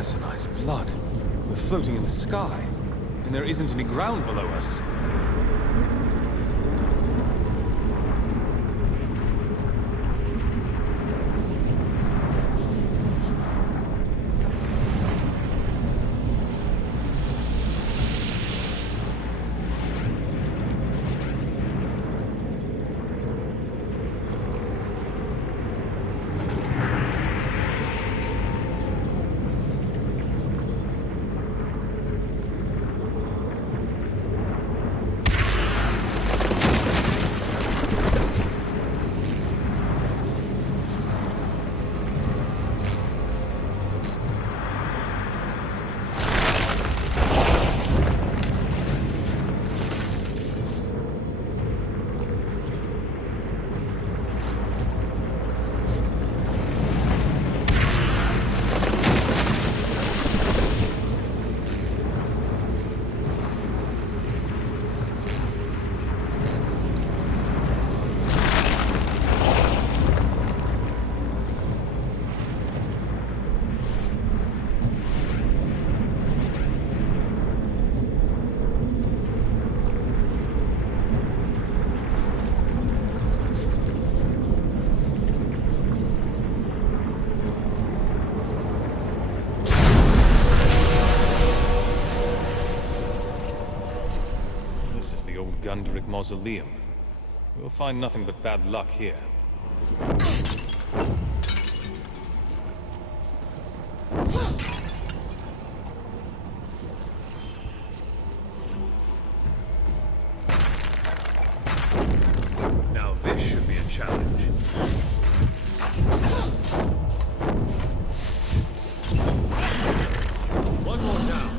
Asinized blood. We're floating in the sky, and there isn't any ground below us. Gundrick Mausoleum. We'll find nothing but bad luck here. Now this should be a challenge. One more down.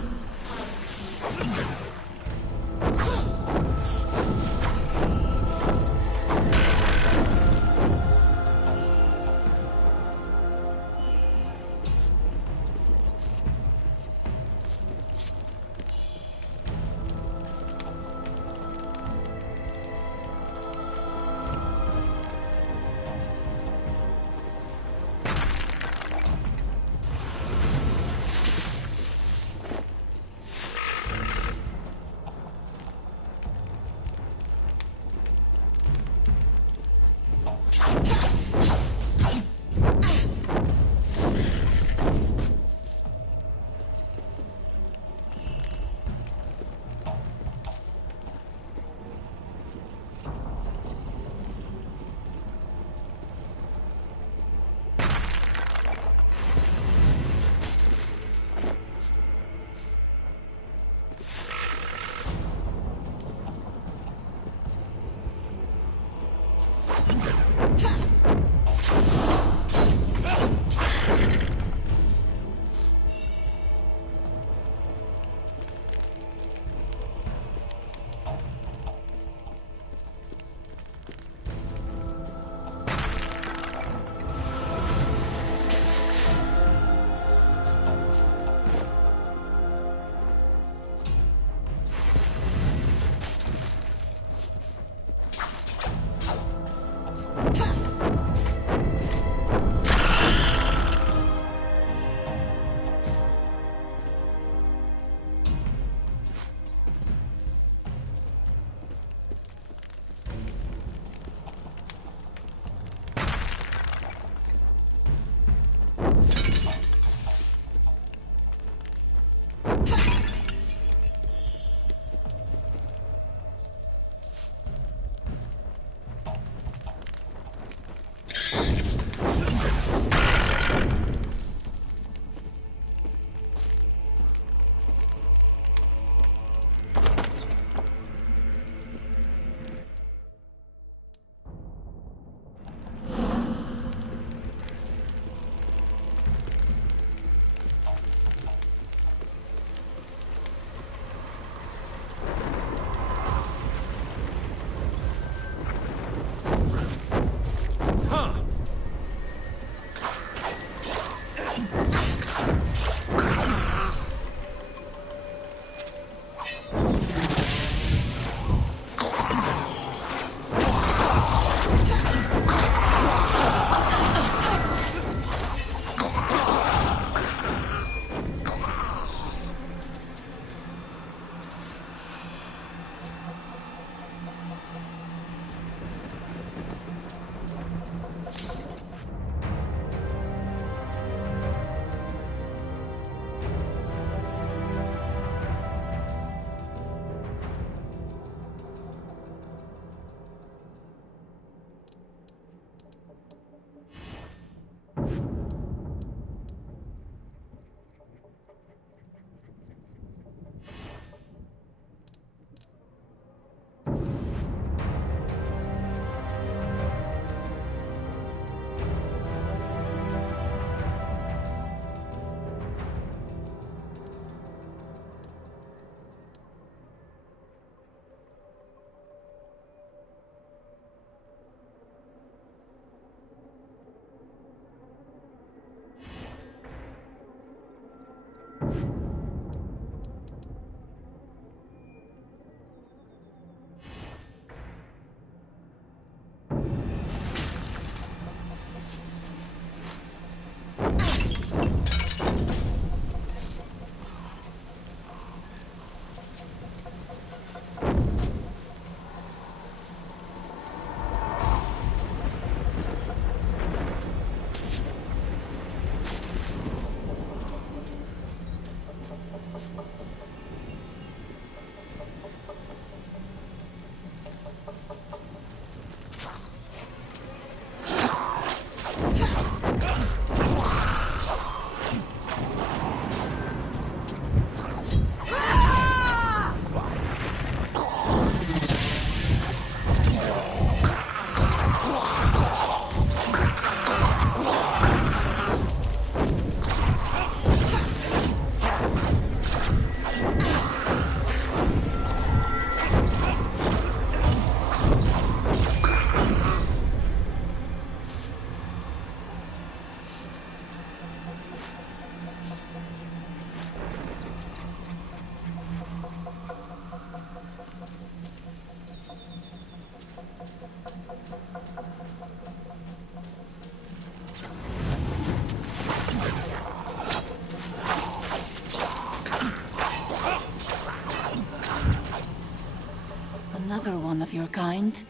one of your kind.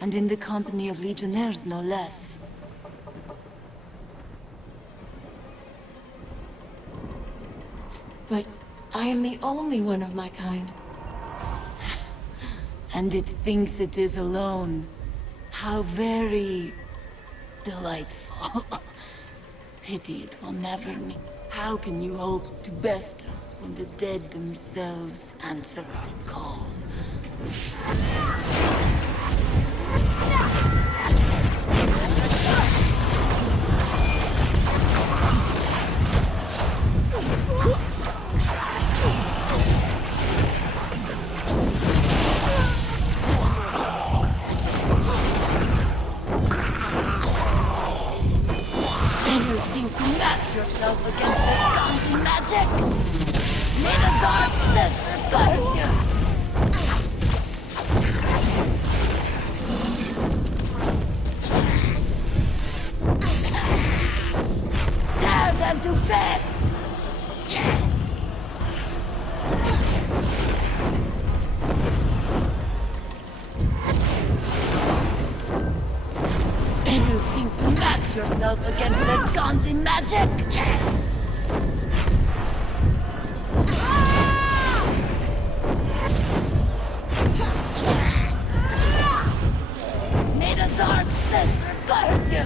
And in the company of legionnaires, no less. But I am the only one of my kind. And it thinks it is alone. How very... delightful. Pity it will never meet. How can you hope to best us when the dead themselves answer our call? Yourself against this constant magic. May the dark sister curse you. Tear them to bits. You think to match yourself against this constant magic? May the dark sister curse you!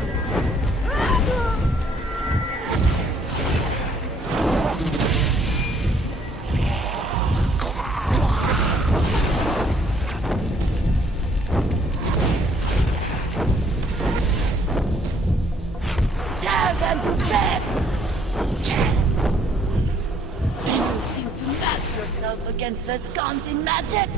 Tear them to bits! You think to match yourself against this constant magic?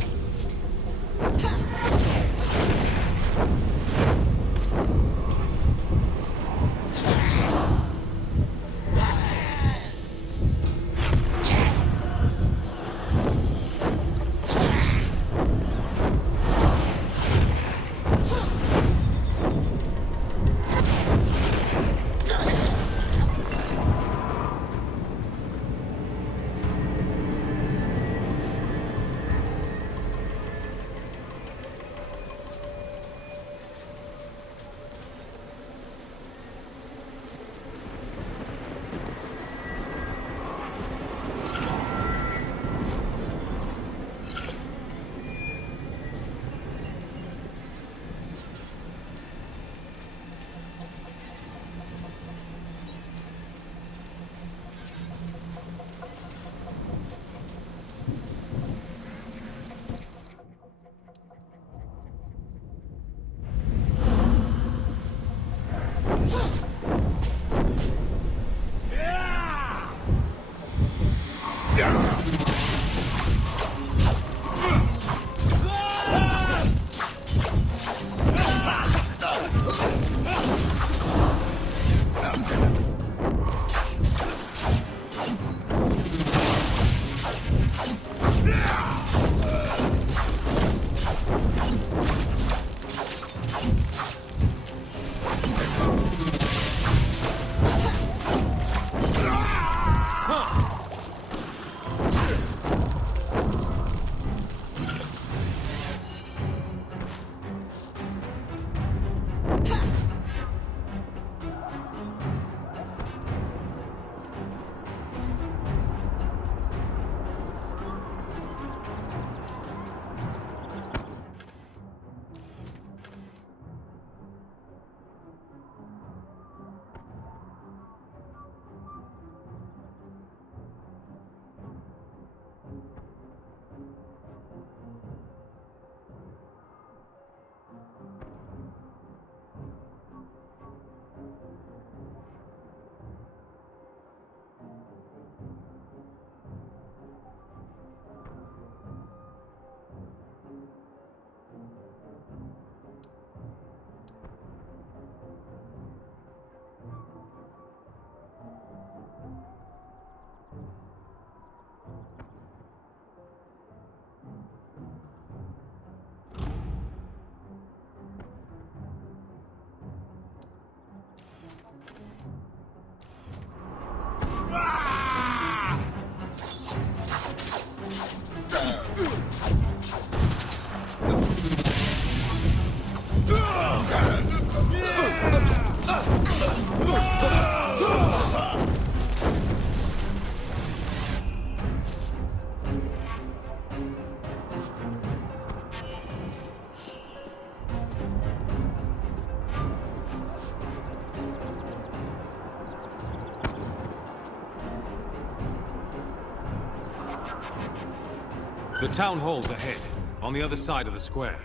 The town hall's ahead, on the other side of the square.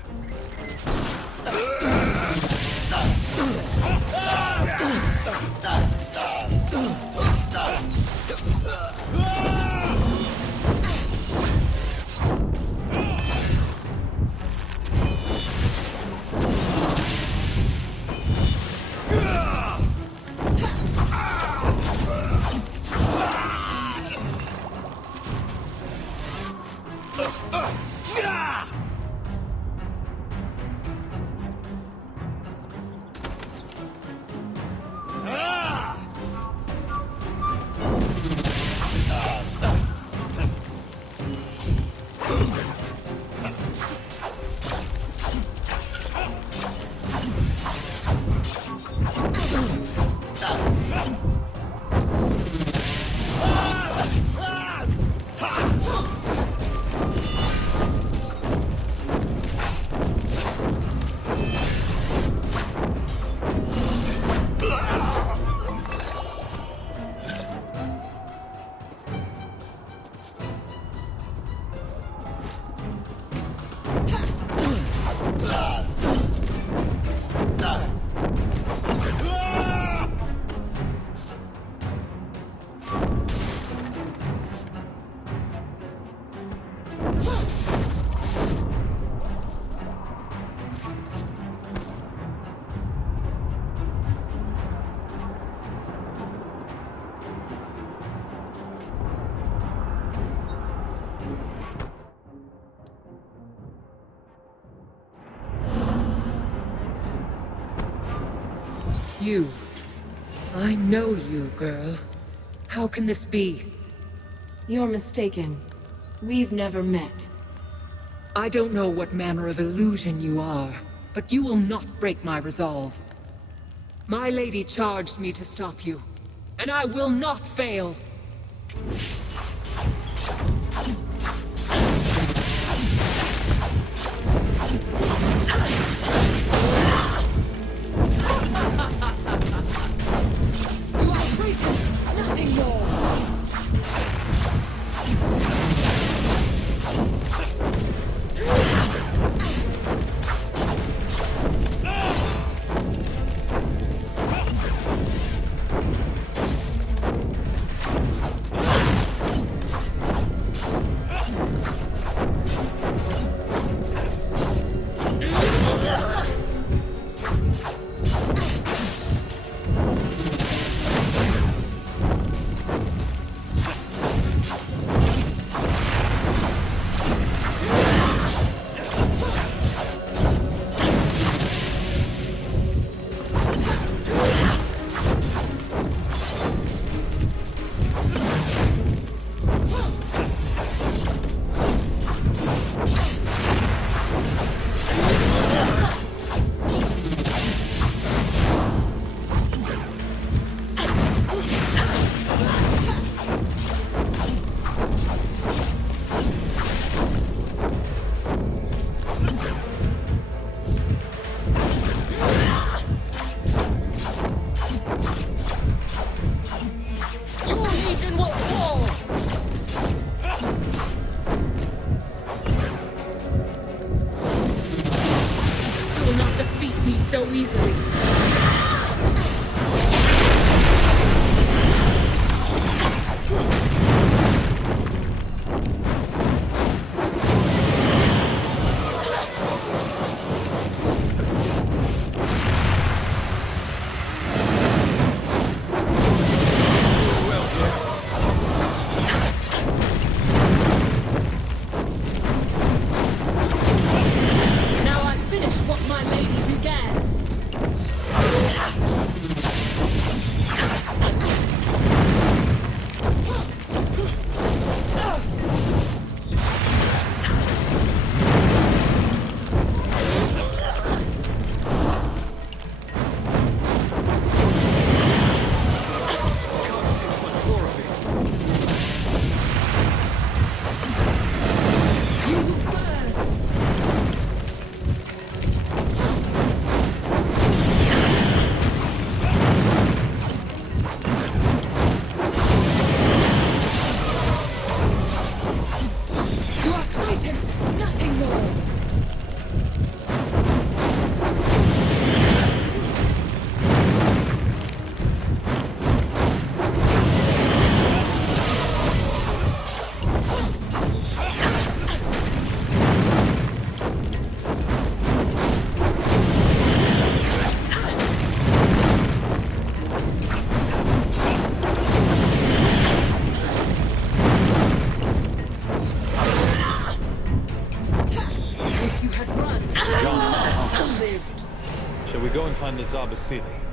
You. I know you, girl. How can this be? You're mistaken. We've never met. I don't know what manner of illusion you are, but you will not break my resolve. My lady charged me to stop you, and I will not fail. You are traitors, nothing more. So easily. Now I finish what my lady began. find the Tsar Vasily.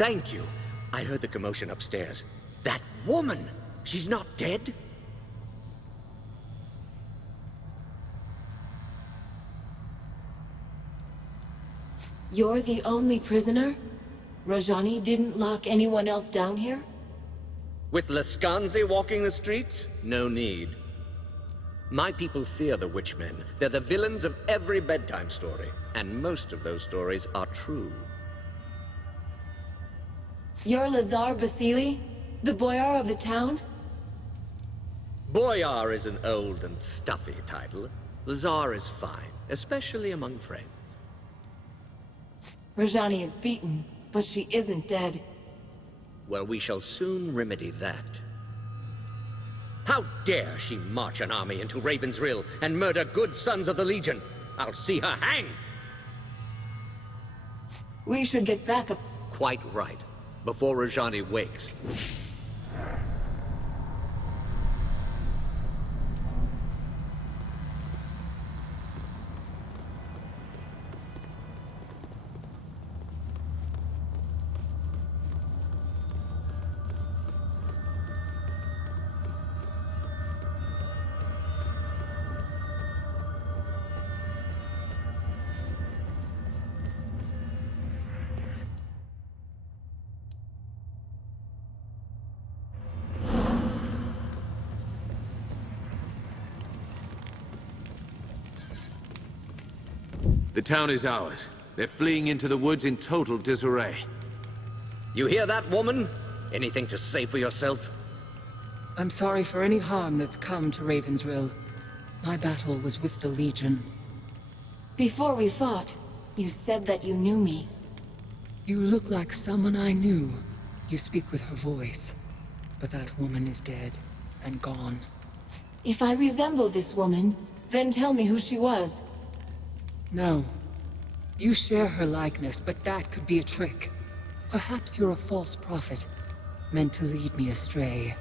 thank you. I heard the commotion upstairs. That woman! She's not dead? You're the only prisoner? Rajani didn't lock anyone else down here? With Laskanzi walking the streets? No need. My people fear the Witchmen. They're the villains of every bedtime story. And most of those stories are true. You're Lazar Basili? The boyar of the town? Boyar is an old and stuffy title. Lazar is fine, especially among friends. Rajani is beaten, but she isn't dead. Well, we shall soon remedy that. How dare she march an army into Raven's Rill and murder good sons of the Legion? I'll see her hang! We should get back up. Quite right. Before Rajani wakes. The town is ours. They're fleeing into the woods in total disarray. You hear that, woman? Anything to say for yourself? I'm sorry for any harm that's come to Raven's Rill. My battle was with the Legion. Before we fought, you said that you knew me. You look like someone I knew. You speak with her voice. But that woman is dead and gone. If I resemble this woman, then tell me who she was. No. You share her likeness, but that could be a trick. Perhaps you're a false prophet, meant to lead me astray.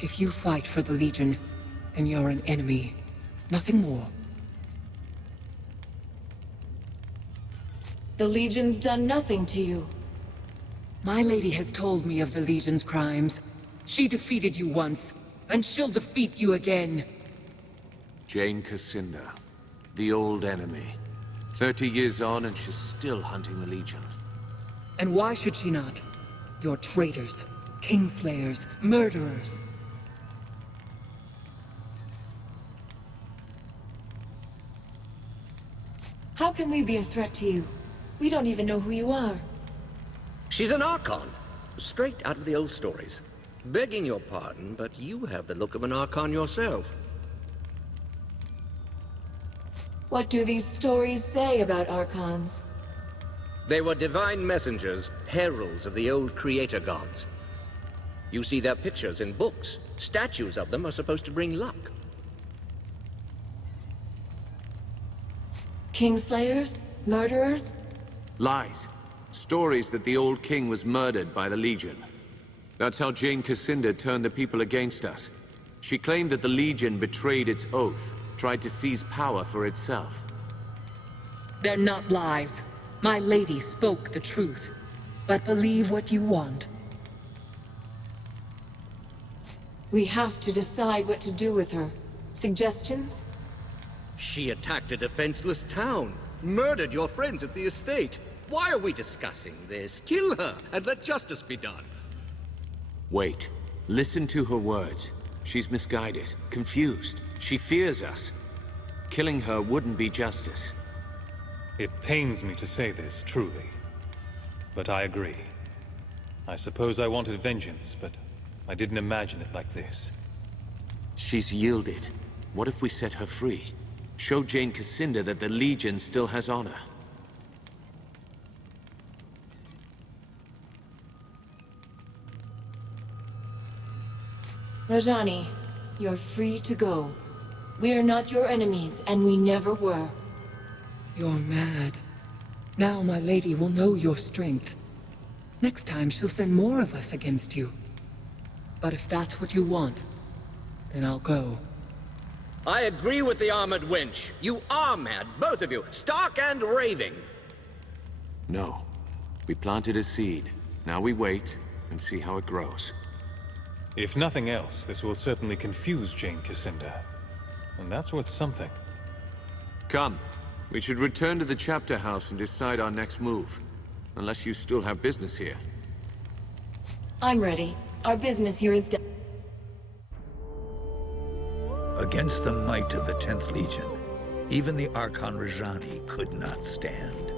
If you fight for the Legion, then you're an enemy. Nothing more. The Legion's done nothing to you. My lady has told me of the Legion's crimes. She defeated you once, and she'll defeat you again. Jane Cassinda, the old enemy. 30 years on and she's still hunting the Legion. And why should she not? You're traitors, kingslayers, murderers. How can we be a threat to you? We don't even know who you are. She's an Archon. Straight out of the old stories. Begging your pardon, but you have the look of an Archon yourself. What do these stories say about Archons? They were divine messengers, heralds of the old creator gods. You see their pictures in books. Statues of them are supposed to bring luck. Kingslayers? Murderers? Lies. Stories that the old king was murdered by the Legion. That's how Jane Cassinda turned the people against us. She claimed that the Legion betrayed its oath, tried to seize power for itself. They're not lies. My lady spoke the truth. But believe what you want. We have to decide what to do with her. Suggestions? She attacked a defenseless town, murdered your friends at the estate. Why are we discussing this? Kill her and let justice be done. Wait. Listen to her words. She's misguided, confused. She fears us. Killing her wouldn't be justice. It pains me to say this, truly. But I agree. I suppose I wanted vengeance, but I didn't imagine it like this. She's yielded. What if we set her free? Show Jane Cassinda that the Legion still has honor. Rajani, you're free to go. We are not your enemies, and we never were. You're mad. Now my lady will know your strength. Next time she'll send more of us against you. But if that's what you want, then I'll go. I agree with the armored wench. You are mad, both of you, stark and raving. No. We planted a seed. Now we wait and see how it grows. If nothing else, this will certainly confuse Jane Cassinda. And that's worth something. Come. We should return to the chapter house and decide our next move. Unless you still have business here. I'm ready. Our business here is done. Against the might of the 10th Legion, even the Archon Rajani could not stand.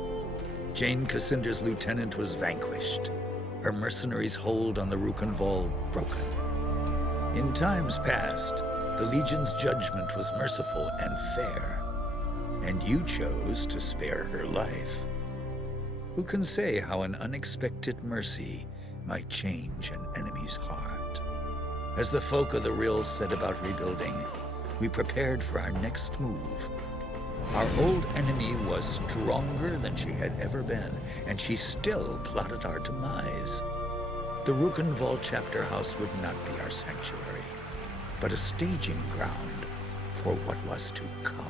Jane Cassinder's lieutenant was vanquished, her mercenaries' hold on the Rukenval broken. In times past, the Legion's judgment was merciful and fair, and you chose to spare her life. Who can say how an unexpected mercy might change an enemy's heart? As the folk of the Rill said about rebuilding, we prepared for our next move. Our old enemy was stronger than she had ever been, and she still plotted our demise. The Rukenval chapter house would not be our sanctuary, but a staging ground for what was to come.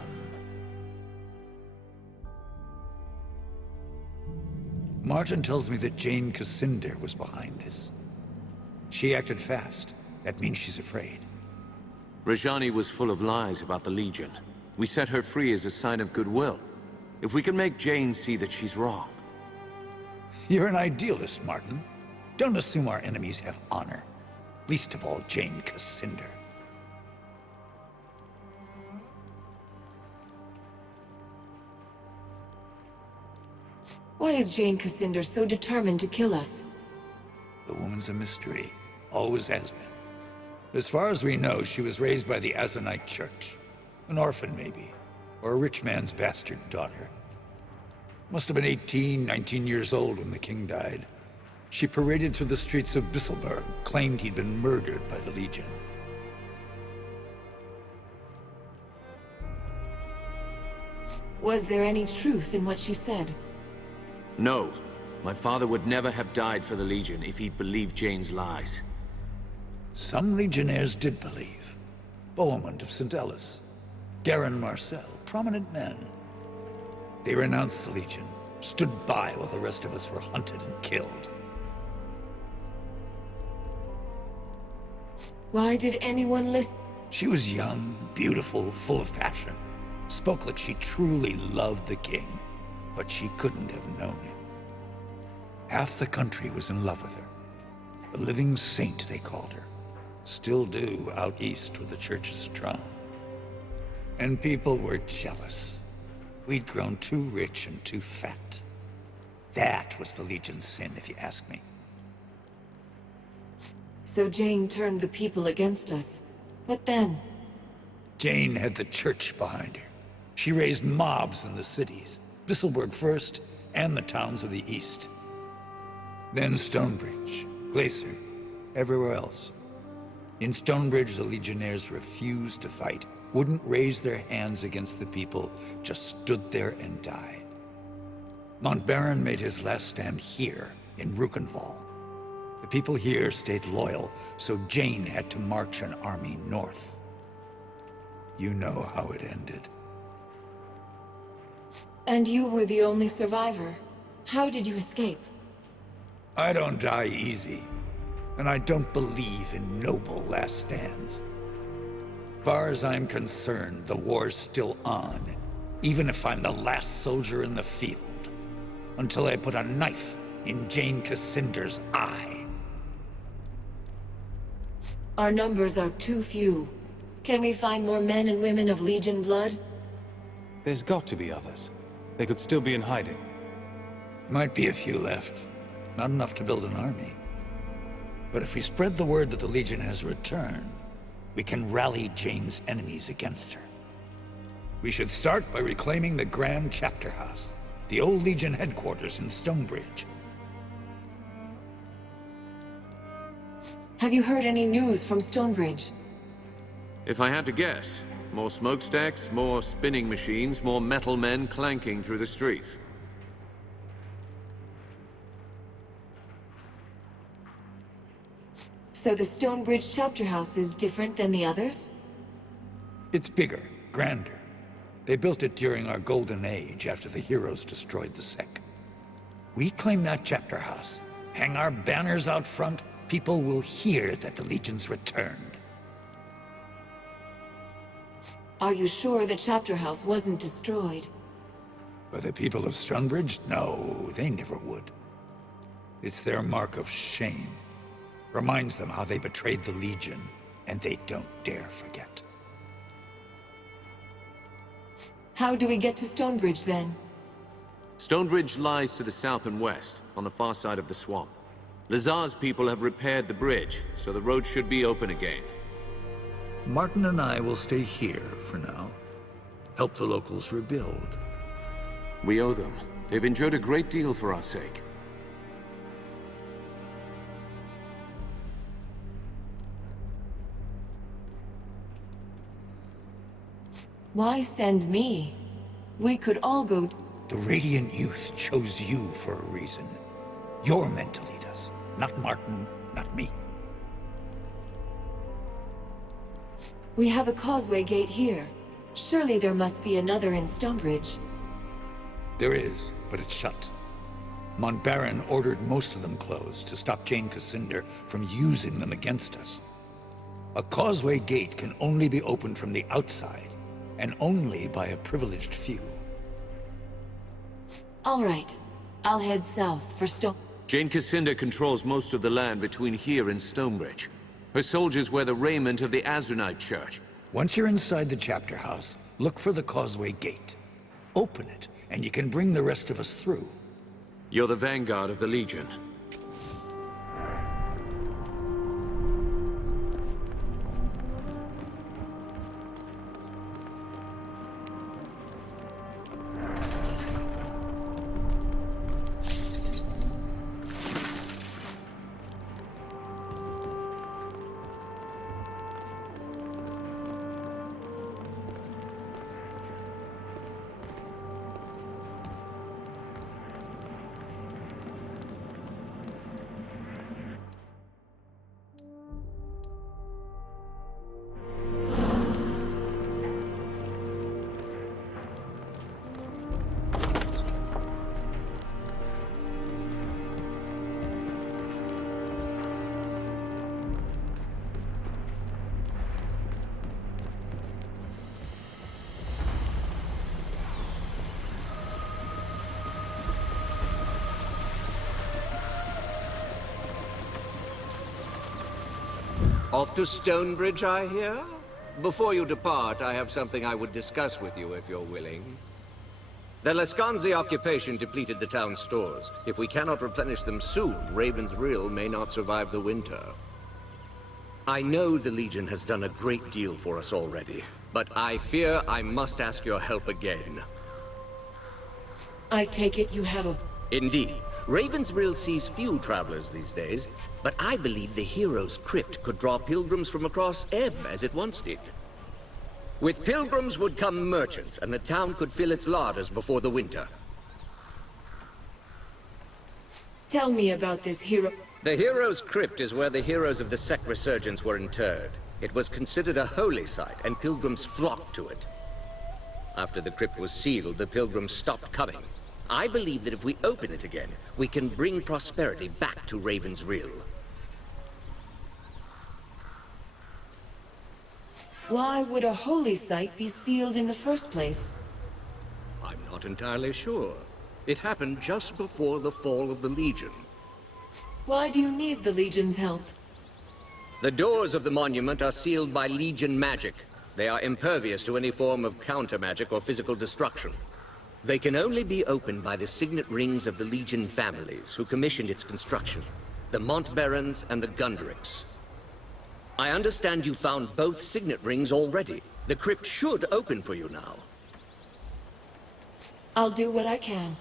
Martin tells me that Jane Cassinder was behind this. She acted fast. That means she's afraid. Rajani was full of lies about the Legion. We set her free as a sign of goodwill. If we can make Jane see that she's wrong. You're an idealist, Martin. Don't assume our enemies have honor. Least of all, Jane Cassinder. Why is Jane Cassinder so determined to kill us? The woman's a mystery. Always has been. As far as we know, she was raised by the Azanite Church. An orphan, maybe. Or a rich man's bastard daughter. Must have been 18, 19 years old when the king died. She paraded through the streets of Bisselberg, claimed he'd been murdered by the Legion. Was there any truth in what she said? No. My father would never have died for the Legion if he'd believed Jane's lies. Some legionnaires did believe. Bohemund of St. Ellis, Garin Marcel, prominent men. They renounced the Legion, stood by while the rest of us were hunted and killed. Why did anyone listen? She was young, beautiful, full of passion. Spoke like she truly loved the king, but she couldn't have known him. Half the country was in love with her. The living saint, they called her. Still do out east where the church is strong. And people were jealous. We'd grown too rich and too fat. That was the Legion's sin, if you ask me. So Jane turned the people against us. What then? Jane had the church behind her. She raised mobs in the cities, Bisselberg first, and the towns of the east. Then Stonebridge, Glacier, everywhere else. In Stonebridge, the Legionnaires refused to fight, wouldn't raise their hands against the people, just stood there and died. Montbaron made his last stand here, in Rukenval. The people here stayed loyal, so Jane had to march an army north. You know how it ended. And you were the only survivor. How did you escape? I don't die easy, and I don't believe in noble last stands. Far as I'm concerned, the war's still on, even if I'm the last soldier in the field, until I put a knife in Jane Cassinder's eye. Our numbers are too few. Can we find more men and women of Legion blood? There's got to be others. They could still be in hiding. Might be a few left. Not enough to build an army. But if we spread the word that the Legion has returned, we can rally Jane's enemies against her. We should start by reclaiming the Grand Chapter House, the old Legion headquarters in Stonebridge. Have you heard any news from Stonebridge? If I had to guess, more smokestacks, more spinning machines, more metal men clanking through the streets. So the Stonebridge chapter house is different than the others? It's bigger, grander. They built it during our golden age after the heroes destroyed the Sec. We claim that chapter house, Hang our banners out front, people will hear that the Legion's returned. Are you sure the chapter house wasn't destroyed? By the people of Stonebridge? No, they never would. It's their mark of shame. Reminds them how they betrayed the Legion, and they don't dare forget. How do we get to Stonebridge, then? Stonebridge lies to the south and west, on the far side of the swamp. Lazar's people have repaired the bridge, so the road should be open again. Martin and I will stay here for now. Help the locals rebuild. We owe them. They've endured a great deal for our sake. Why send me? We could all go... The Radiant Youth chose you for a reason. You're meant to lead us, not Martin, not me. We have a causeway gate here. Surely there must be another in Stonebridge. There is, but it's shut. Montbaron ordered most of them closed to stop Jane Cassinder from using them against us. A causeway gate can only be opened from the outside, and only by a privileged few. All right. I'll head south for Jane Cassinder controls most of the land between here and Stonebridge. Her soldiers wear the raiment of the Azranite Church. Once you're inside the chapter house, look for the causeway gate. Open it, and you can bring the rest of us through. You're the vanguard of the Legion. Off to Stonebridge, I hear? Before you depart, I have something I would discuss with you if you're willing. The Lascanzi occupation depleted the town's stores. If we cannot replenish them soon, Raven's Rill may not survive the winter. I know the Legion has done a great deal for us already, but I fear I must ask your help again. I take it you have a... Indeed. Raven's Rill sees few travelers these days, but I believe the Hero's Crypt could draw pilgrims from across Ebb as it once did. With pilgrims would come merchants, and the town could fill its larders before the winter. Tell me about this hero... The Hero's Crypt is where the heroes of the Sect Resurgence were interred. It was considered a holy site, and pilgrims flocked to it. After the crypt was sealed, the pilgrims stopped coming. I believe that if we open it again, we can bring prosperity back to Raven's Rill. Why would a holy site be sealed in the first place? I'm not entirely sure. It happened just before the fall of the Legion. Why do you need the Legion's help? The doors of the monument are sealed by Legion magic. They are impervious to any form of counter-magic or physical destruction. They can only be opened by the signet rings of the Legion families who commissioned its construction, the Montbarons and the Gundricks. I understand you found both signet rings already. The crypt should open for you now. I'll do what I can.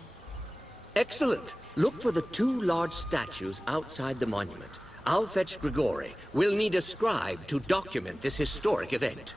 Excellent. Look for the two large statues outside the monument. I'll fetch Grigori. We'll need a scribe to document this historic event.